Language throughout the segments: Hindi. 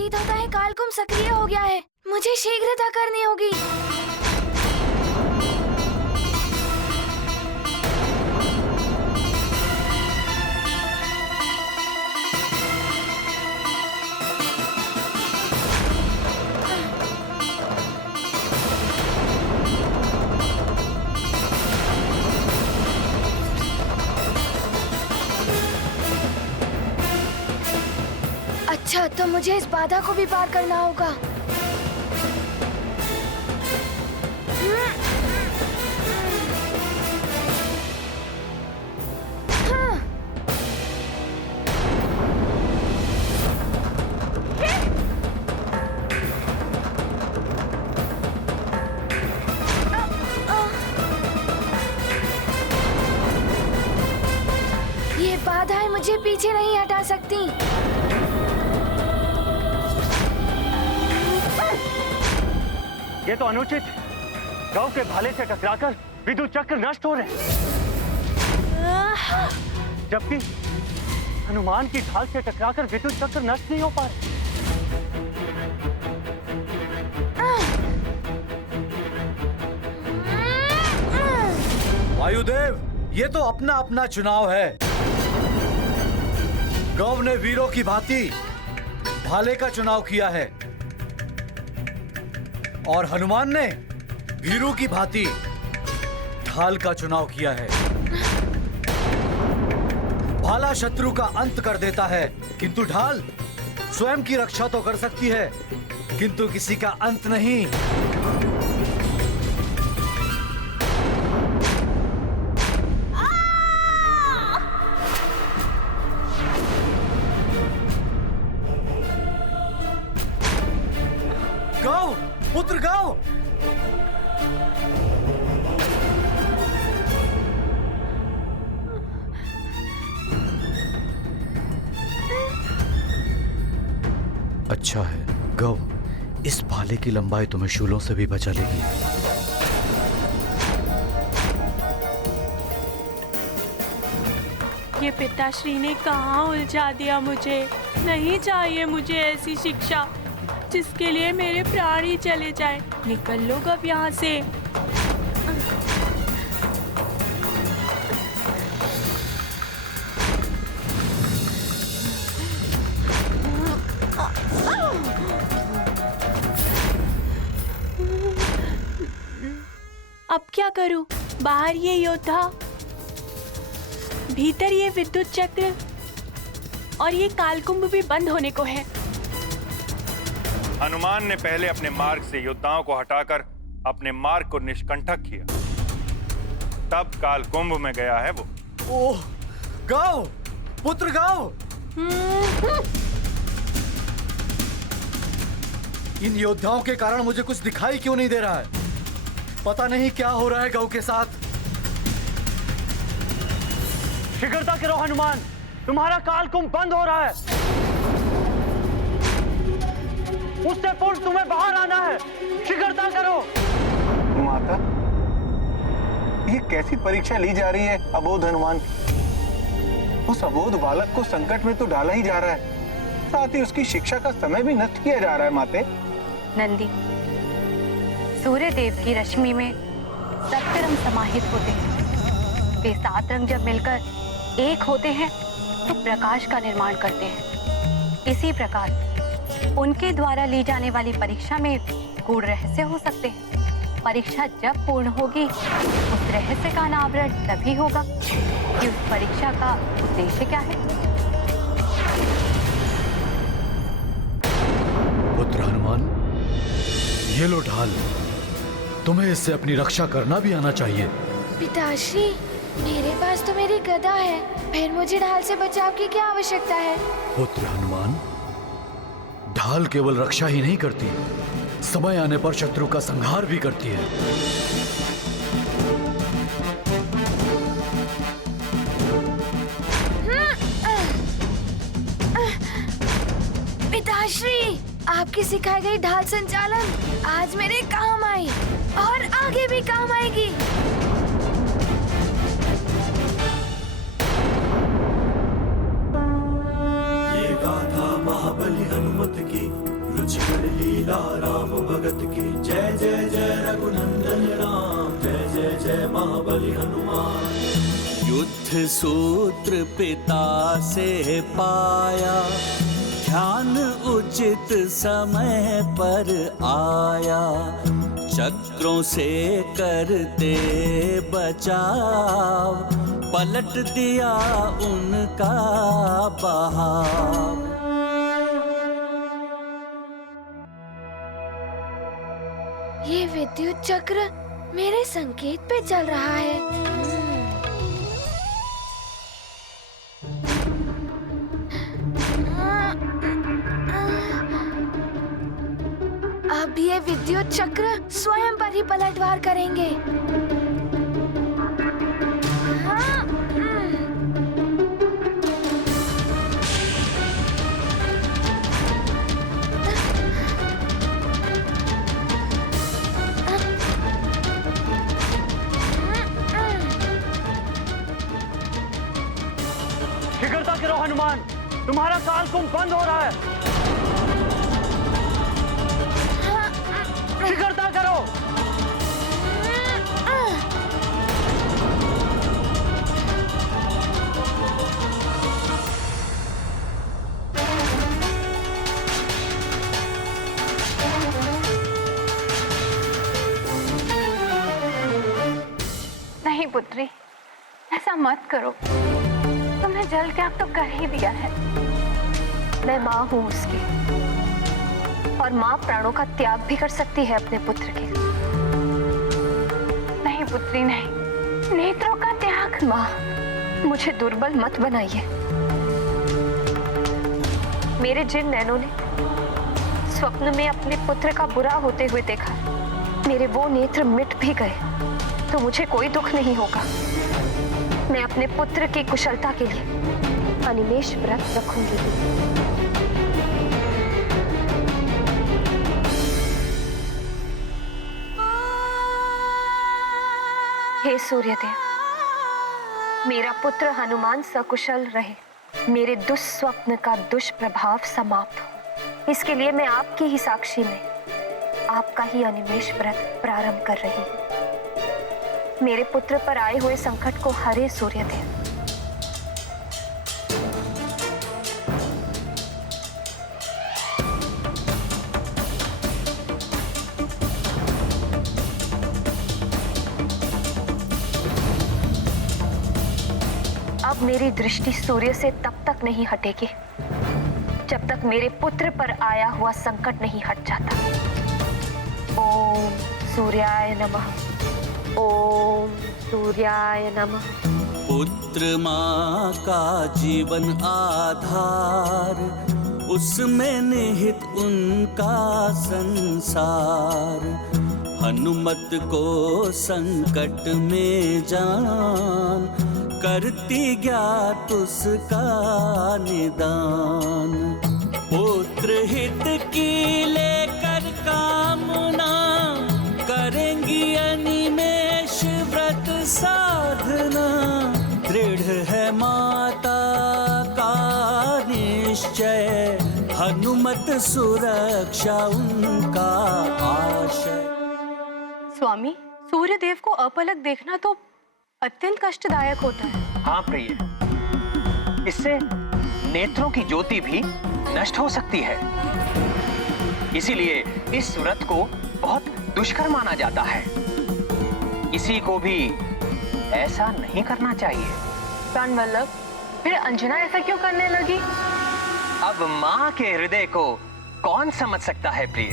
प्रतीत होता है कालकुंभ सक्रिय हो गया है। मुझे शीघ्रता करनी होगी। अच्छा, तो मुझे इस बाधा को भी पार करना होगा। ये बाधाएं मुझे पीछे नहीं हटा सकती। ये तो अनुचित। गौ के भाले से टकराकर विद्युत चक्र नष्ट हो रहे हैं, जबकि हनुमान की ढाल से टकराकर विद्युत चक्र नष्ट नहीं हो पा रहे। वायुदेव, ये तो अपना अपना चुनाव है। गौ ने वीरों की भांति भाले का चुनाव किया है और हनुमान ने भीरू की भांति ढाल का चुनाव किया है। भाला शत्रु का अंत कर देता है, किंतु ढाल स्वयं की रक्षा तो कर सकती है, किंतु किसी का अंत नहीं। गौ, पुत्र गौ! अच्छा है गौ, इस भाले की लंबाई तुम्हें शूलों से भी बचा लेगी। ये पिताश्री ने कहाँ उलझा दिया मुझे। नहीं चाहिए मुझे ऐसी शिक्षा जिसके लिए मेरे प्राण ही चले जाए। निकल लो अब यहाँ से। अब क्या करूं? बाहर ये योद्धा, भीतर ये विद्युत चक्र और ये कालकुंभ भी बंद होने को है। हनुमान ने पहले अपने मार्ग से योद्धाओं को हटाकर अपने मार्ग को निष्कंटक किया, तब कालकुंभ में गया है वो। ओह गौ, पुत्र गौ! इन योद्धाओं के कारण मुझे कुछ दिखाई क्यों नहीं दे रहा है? पता नहीं क्या हो रहा है गौ के साथ। शीघ्रता करो हनुमान, तुम्हारा कालकुंभ बंद हो रहा है। उससे पूर्व तुम्हें बाहर आना है। शीघ्रता करो। माता, ये कैसी परीक्षा ली जा रही है अबोध हनुमान? उस अबोध बालक को संकट में तो डाला ही जा रहा है, साथ ही उसकी शिक्षा का समय भी नष्ट किया जा रहा है। माते नंदी, सूर्य देव की रश्मि में सप्त रंग समाहित होते हैं। वे 7 रंग जब मिलकर एक होते हैं तो प्रकाश का निर्माण करते हैं। इसी प्रकार उनके द्वारा ली जाने वाली परीक्षा में गूढ़ रहस्य हो सकते हैं। परीक्षा जब पूर्ण होगी उस रहस्य का अनावरण तभी होगा कि उस परीक्षा का उद्देश्य क्या है। पुत्र हनुमान, ये लो ढाल, तुम्हें इससे अपनी रक्षा करना भी आना चाहिए। पिताश्री, मेरे पास तो मेरी गदा है, फिर मुझे ढाल से बचाव की क्या आवश्यकता है? पुत्र हनुमान, ढाल केवल रक्षा ही नहीं करती, समय आने पर शत्रु का संहार भी करती है। पिताश्री, आपकी सिखाई गई ढाल संचालन आज मेरे काम आई और आगे भी काम आएगी। ये गाथा महाबली हनुमत की सिया राम भगत की जय जय जय रघुनंदन राम जय जय जय महाबली हनुमान। युद्ध सूत्र पिता से पाया ध्यान उचित समय पर आया। चक्रों से करते बचाव पलट दिया उनका बहाव। ये विद्युत चक्र मेरे संकेत पे चल रहा है। अब ये विद्युत चक्र स्वयं पर ही पलटवार करेंगे। शीघ्रता करो हनुमान, तुम्हारा कालकुंभ बंद हो रहा है। शीघ्रता करो। नहीं पुत्री, ऐसा मत करो। तुमने जल त्याग तो कर ही दिया है। मैं माँ हूँ उसकी, और माँ प्राणों का त्याग भी कर सकती है अपने पुत्र के लिए। नहीं पुत्री नहीं, नेत्रों का त्याग। माँ, मुझे दुर्बल मत बनाइए। मेरे जिन नैनों ने स्वप्न में अपने पुत्र का बुरा होते हुए देखा, मेरे वो नेत्र मिट भी गए तो मुझे कोई दुख नहीं होगा। मैं अपने पुत्र की कुशलता के लिए अनिमेष व्रत रखूंगी। हे सूर्यदेव, मेरा पुत्र हनुमान सकुशल रहे, मेरे दुस्वप्न का दुष्प्रभाव समाप्त हो, इसके लिए मैं आपकी ही साक्षी में आपका ही अनिमेष व्रत प्रारंभ कर रही हूँ। मेरे पुत्र पर आए हुए संकट को हरे सूर्यदेव। अब मेरी दृष्टि सूर्य से तब तक नहीं हटेगी जब तक मेरे पुत्र पर आया हुआ संकट नहीं हट जाता। ओम सूर्याय नमः, ओम सूर्याय नमः। पुत्र माँ का जीवन आधार, उसमें निहित उनका संसार। हनुमत को संकट में जान, करती ज्ञात उसका निदान। पुत्र हित की लेकर कामना, करेंगी अनिमेष व्रत साधना। दृढ़ है माता का निश्चय, हनुमत सुरक्षा उनका आशय। स्वामी, सूर्यदेव को अपलक देखना तो अत्यंत कष्टदायक होता है। हाँ प्रिय, इससे नेत्रों की ज्योति भी नष्ट हो सकती है। इसीलिए इस व्रत को बहुत दुष्कर माना जाता है। किसी को भी ऐसा नहीं करना चाहिए। प्राणवल्लभ, फिर अंजना ऐसा क्यों करने लगी? अब माँ के हृदय को कौन समझ सकता है प्रिय?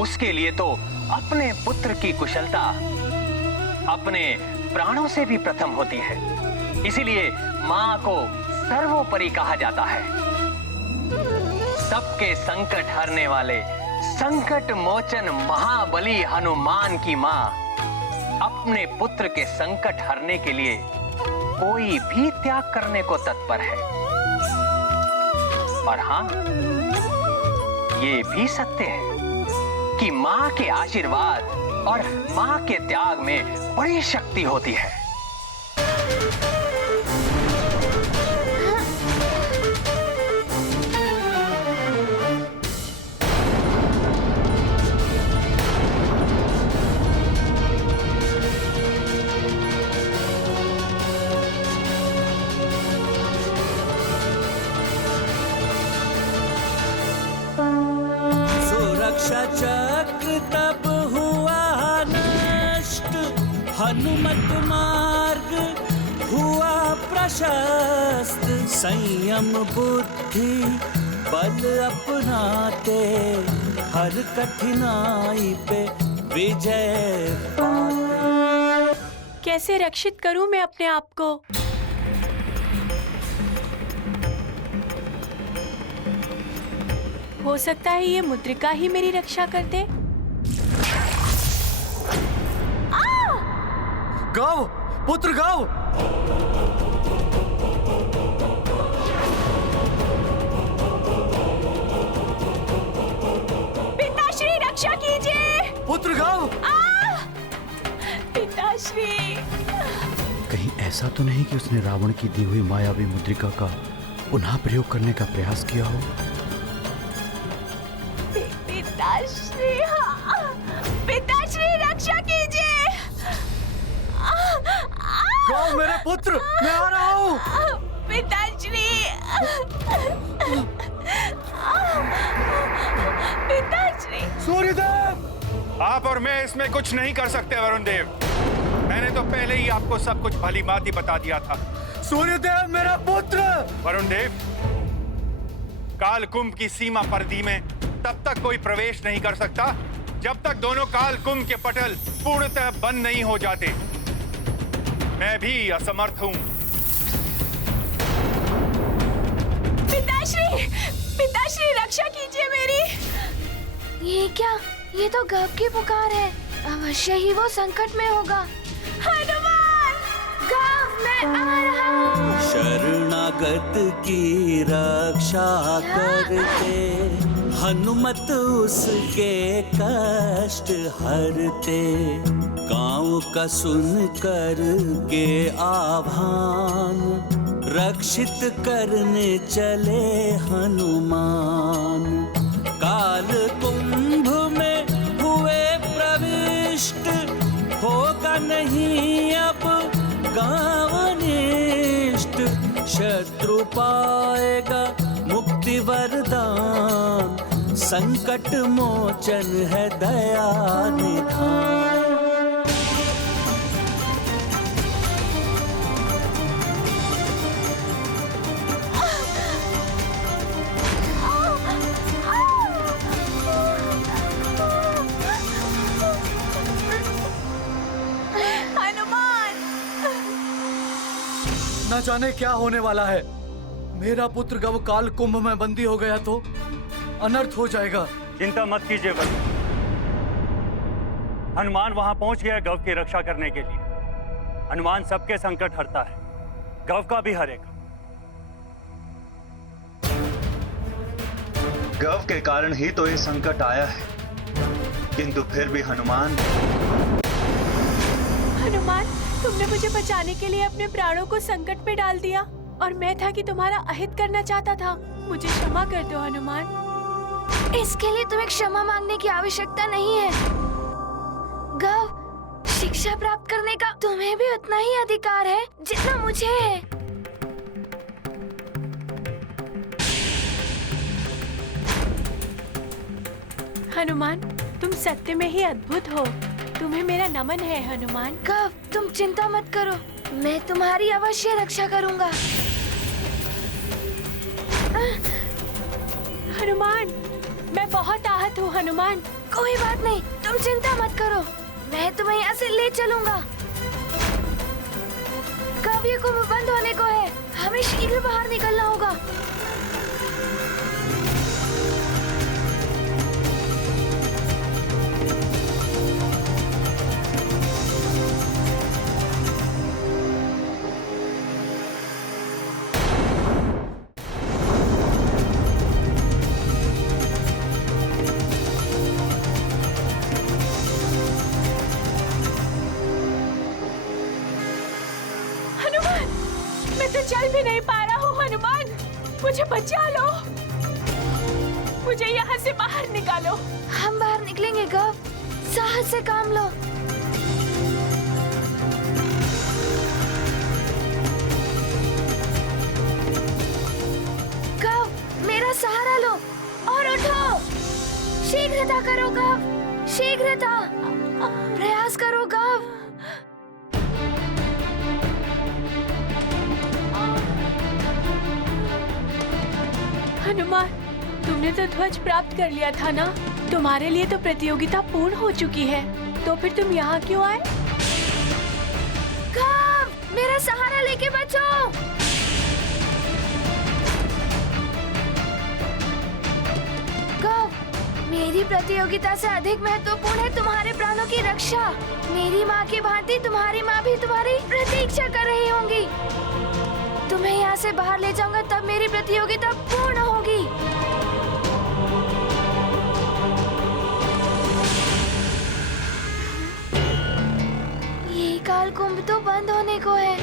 उसके लिए तो अपने पुत्र की कुशलता अपने प्राणों से भी प्रथम होती है। इसीलिए माँ को सर्वोपरि कहा जाता है। सबके संकट हरने वाले संकट मोचन महाबली हनुमान की माँ अपने पुत्र के संकट हरने के लिए कोई भी त्याग करने को तत्पर है। और हाँ, ये भी सत्य है कि माँ के आशीर्वाद और माँ के त्याग में बड़ी शक्ति होती है। चक्र तब हुआ नष्ट, हनुमत मार्ग हुआ प्रशस्त। संयम बुद्धि बल अपनाते, हर कठिनाई पे विजय पाते। कैसे रक्षित करूं मैं अपने आप को? हो सकता है ये मुद्रिका ही मेरी रक्षा कर दे। गाओ पुत्र गाओ। पिताश्री रक्षा कीजिए। पुत्र गाओ। पिताश्री। कहीं ऐसा तो नहीं कि उसने रावण की दी हुई मायावी मुद्रिका का पुनः प्रयोग करने का प्रयास किया हो? पिताश्री, पिताश्री रक्षा कीजिए। गाओ मेरे पुत्र, मैं आ रहा हूँ। पिताश्री, पिताश्री। सूर्यदेव! आप और मैं इसमें कुछ नहीं कर सकते वरुण देव। मैंने तो पहले ही आपको सब कुछ भली भांति बता दिया था। सूर्यदेव मेरा पुत्र! वरुण देव, काल कुंभ की सीमा परिधि में तब तक कोई प्रवेश नहीं कर सकता जब तक दोनों काल कुंभ के पटल पूर्णतः बंद नहीं हो जाते। मैं भी असमर्थ हूं। पिताश्री, पिताश्री रक्षा कीजिए मेरी। ये क्या? ये तो गव की पुकार है। अवश्य ही वो संकट में होगा। हनुमान! गव, मैं आ रहा हूँ। शरणागत की रक्षा करते, हनुमत उसके कष्ट हरते। गाँव का सुन कर के आभान, रक्षित करने चले हनुमान। काल कुंभ में हुए प्रविष्ट, होगा नहीं अब गाँव निष्ठ। शत्रु पाएगा मुक्ति वरदान, संकट मोचन है दया निधान। न जाने क्या होने वाला है। मेरा पुत्र गव काल कुंभ में बंदी हो गया तो अनर्थ हो जाएगा। चिंता मत कीजिए वरुण। हनुमान वहां पहुंच गया गव की रक्षा करने के लिए। हनुमान सबके संकट हरता है, गव का भी हरेगा। गव के कारण ही तो ये संकट आया है, किंतु फिर भी हनुमान। हनुमान, तुमने मुझे बचाने के लिए अपने प्राणों को संकट में डाल दिया और मैं था कि तुम्हारा अहित करना चाहता था। मुझे क्षमा कर दो हनुमान। इसके लिए तुम्हें क्षमा मांगने की आवश्यकता नहीं है। गव, शिक्षा प्राप्त करने का तुम्हें भी उतना ही अधिकार है जितना मुझे है। हनुमान, तुम सत्य में ही अद्भुत हो। तुम्हें मेरा नमन है हनुमान। गव, तुम चिंता मत करो, मैं तुम्हारी अवश्य रक्षा करूंगा। हनुमान, मैं बहुत आहत हूँ हनुमान। कोई बात नहीं, तुम चिंता मत करो, मैं तुम्हें यहाँ से ले चलूंगा। कब ये कुंभ बंद होने को है, हमें शीघ्र बाहर निकलना होगा। चल भी नहीं पा रहा हूँ हनुमान, मुझे बचा लो, मुझे यहाँ से बाहर निकालो। हम बाहर निकलेंगे गव, साहस से काम लो। गव, मेरा सहारा लो और उठो। शीघ्रता करो गव, शीघ्रता, प्रयास करो गव। हनुमान, तुमने तो ध्वज प्राप्त कर लिया था ना? तुम्हारे लिए तो प्रतियोगिता पूर्ण हो चुकी है, तो फिर तुम यहाँ क्यों आए? गव, मेरा सहारा लेके बचो। गव, मेरी प्रतियोगिता से अधिक महत्वपूर्ण है तुम्हारे प्राणों की रक्षा। मेरी माँ की भांति तुम्हारी माँ भी तुम्हारी प्रतीक्षा कर रही होंगी। तुम्हें यहाँ से बाहर ले जाऊंगा, तब मेरी प्रतियोगिता पूर्ण होगी। ये काल कुंभ तो बंद होने को है।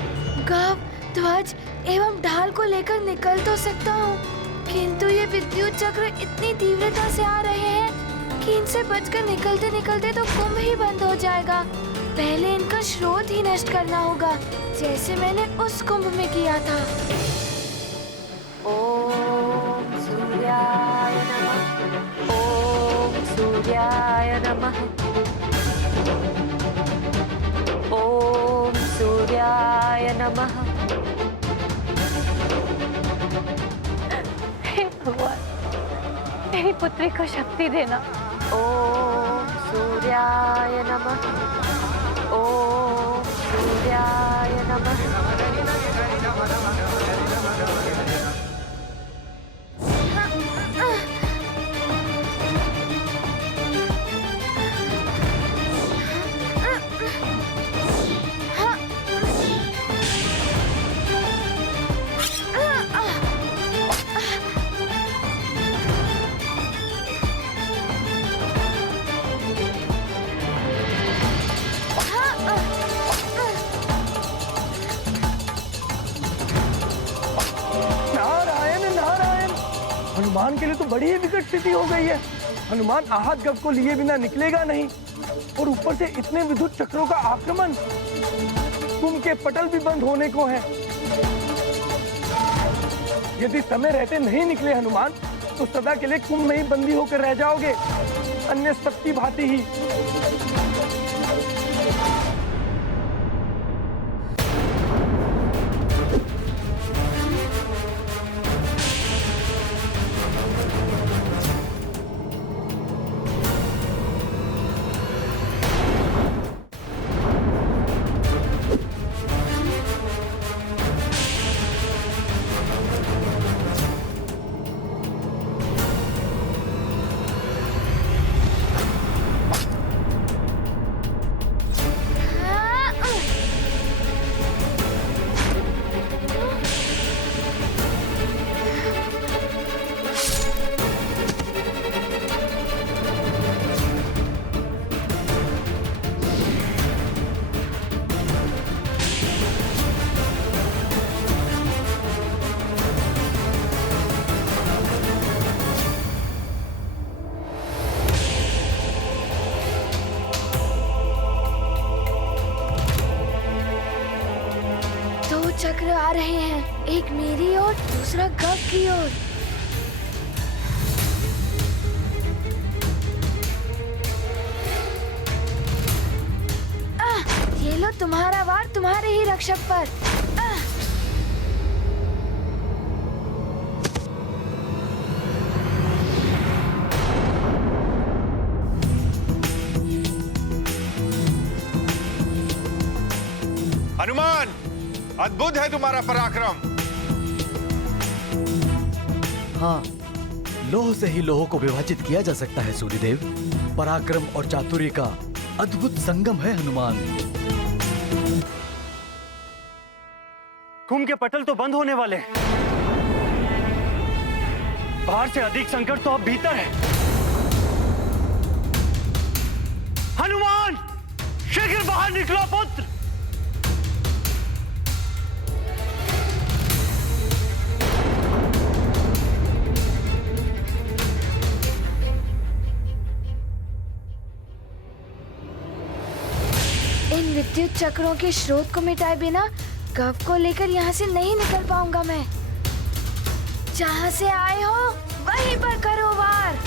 गव, ध्वज एवं ढाल को लेकर निकल तो सकता हूँ, किंतु ये विद्युत चक्र इतनी तीव्रता से आ रहे हैं कि इनसे बचकर निकलते निकलते तो कुंभ ही बंद हो जाएगा। पहले इनका स्रोत ही नष्ट करना होगा, जैसे मैंने उस कुंभ में किया था। ओम सूर्याय नमः। ओम सूर्याय नमः। ओम सूर्याय नमः। हे भगवान, मेरी पुत्री को शक्ति देना। ओम सूर्याय नमः। ओम सूर्याय नमः। हनुमान के लिए तो बड़ी ही विकट स्थिति हो गई है। हनुमान आहत गव को लिए बिना निकलेगा नहीं, और ऊपर से इतने विद्युत चक्रों का आक्रमण। कुंभ के पटल भी बंद होने को हैं। यदि समय रहते नहीं निकले हनुमान, तो सदा के लिए कुंभ में ही बंदी होकर रह जाओगे, अन्य सबकी भांति ही। चक्र आ रहे हैं, एक मेरी ओर, दूसरा गव की ओर। ये लो तुम्हारा वार तुम्हारे ही रक्षक पर। हनुमान, अद्भुत है तुम्हारा पराक्रम। हाँ, लोह से ही लोह को विभाजित किया जा सकता है सूर्यदेव। पराक्रम और चातुर्य का अद्भुत संगम है हनुमान। कुंभ के पटल तो बंद होने वाले हैं। बाहर से अधिक संकट तो अब भीतर है। हनुमान, शीघ्र बाहर निकलो पुत्र। इन विद्युत चक्रों के स्रोत को मिटाए बिना गव को लेकर यहाँ से नहीं निकल पाऊंगा मैं। जहाँ से आए हो वहीं पर करो वार।